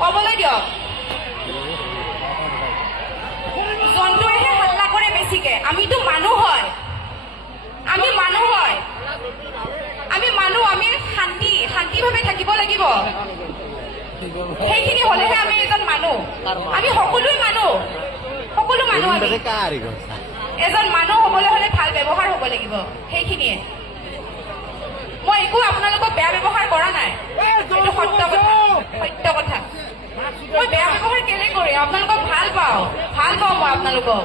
কবলৈ দিয়ক। জন্তুৱেহে হাল্লা কৰে বেছিকে, আমিতো মানুহ হয়, আমি মানুহ হয়, আমি মানুহ, আমি শান্তিভাৱে থাকিব লাগিব। সেইখিনি হলেহে আমি এজন মানুহ। আমি সকলোৱে মানুহ, সকলো মানুহ। আমি এজন মানুহ হবলৈ হলে ভাল ব্যৱহাৰ হব লাগিব, সেইখিনিয়ে। মই একো আপোনালোকক বেয়া ব্যৱহাৰ কৰা নাই, এইটো সত্য কথা। মই বেয়া ব্যৱহাৰ কেলে কৰিম? আপোনালোকক ভাল পাওঁ মই, আপোনালোকক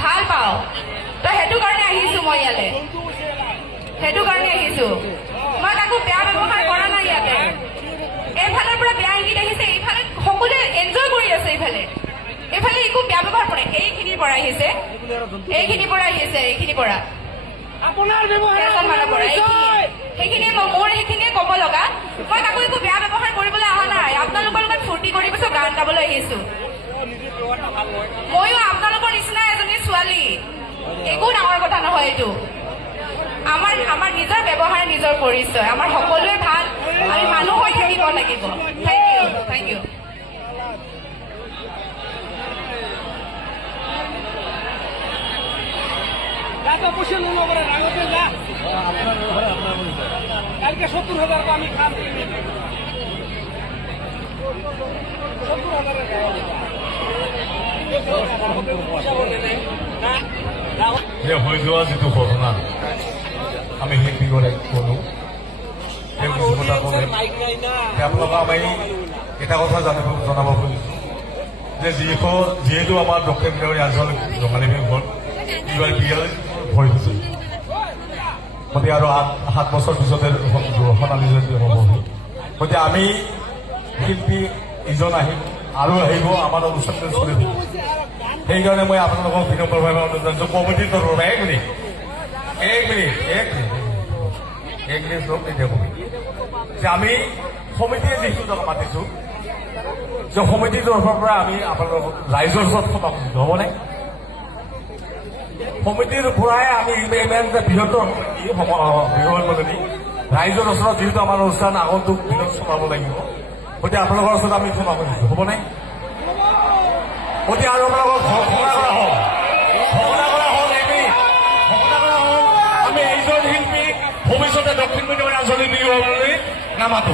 ভাল পাওঁ। তো সেইটো কাৰণে আহিছো মই ইয়ালে, সেইটো কাৰণে আহিছো। মই কাকো বেয়া ব্যৱহাৰ কৰা নাই ইয়াতে। এইফালৰ পৰা বেয়া ইংগিত আহিছে, এইফালে সকলোৱে এনজয় কৰি আছে। এইফালে একো বেয়া ব্যৱহাৰ কৰে। এইখিনিৰ পৰা আহিছে, এইখিনিৰ পৰা সেইখিনিয়ে মোৰ সেইখিনিয়ে ক'ব লগা। মই কাকো একো বেয়া ব্যৱহাৰ কৰিবলৈ অহা নাই। আপোনালোকৰ লগত ফূৰ্তি কৰি পিছত গান গাবলৈ আহিছো। ময়ো আপোনালোকৰ নিচিনা এজনী ছোৱালী, একো ডাঙৰ কথা নহয় এইটো। আমাৰ নিজৰ ব্যৱহাৰ, নিজৰ পৰিচয়, আমাৰ সকলোৱে ভাল। আমি মানুহ হৈ থাকিব লাগিব। Thank you. কালকে ৭০,০০০ আমি খাম। যে হৈ যোৱা যিটো ঘটনা আমি সেই বিষয়ে কলো, সেই কথা ক'লে আপোনালোকক আমি এটা কথা জনাব খুজিছো যে যিহেতু আমাৰ দক্ষিণ বিহাৰী অঞ্চল ৰঙালী বিহুখন এইবাৰ বিয়াৰ ভৰি হৈছে, গতিকে আৰু 7 বছৰ পিছতে সোণালী জয়ন্তী হ'ব। গতিকে আমি শিল্পী ইজন আহিম আৰু আহিব, আমাৰ অনুষ্ঠানটো চলিব। সেইকাৰণে মই আপোনালোকক বিনম্ৰভাৱে অনুৰোধ জনাইছো, কমিটিৰ তৰফৰ পৰা এক মিনিট ৰ'ব, এতিয়া কবি যে আমি সমিতিয়ে যিহেতু মাতিছো, যে সমিতিৰ তৰফৰ পৰা আমি আপোনালোকক ৰাইজৰ ওচৰত ক্ষমা খুজিছো, হ'বনে? সমিতিৰ পৰাই আমি ইমান যে বৃহত্তৰ বৃহৎ ৰাইজৰ ওচৰত যিহেতু আমাৰ অনুষ্ঠান আগন্তুক দিনত চলাব লাগিব, গতিকে আপোনালোকৰ ওচৰত আমি ক্ষমা খুজিছো, হ'বনে? গতিকে আৰু আপোনালোকক ঘোষণা কৰা হওক, আমি এইজন শিল্পী ভৱিষ্যতে দক্ষিণ বিহাৰী আঞ্চলিক বিহু নামাতো।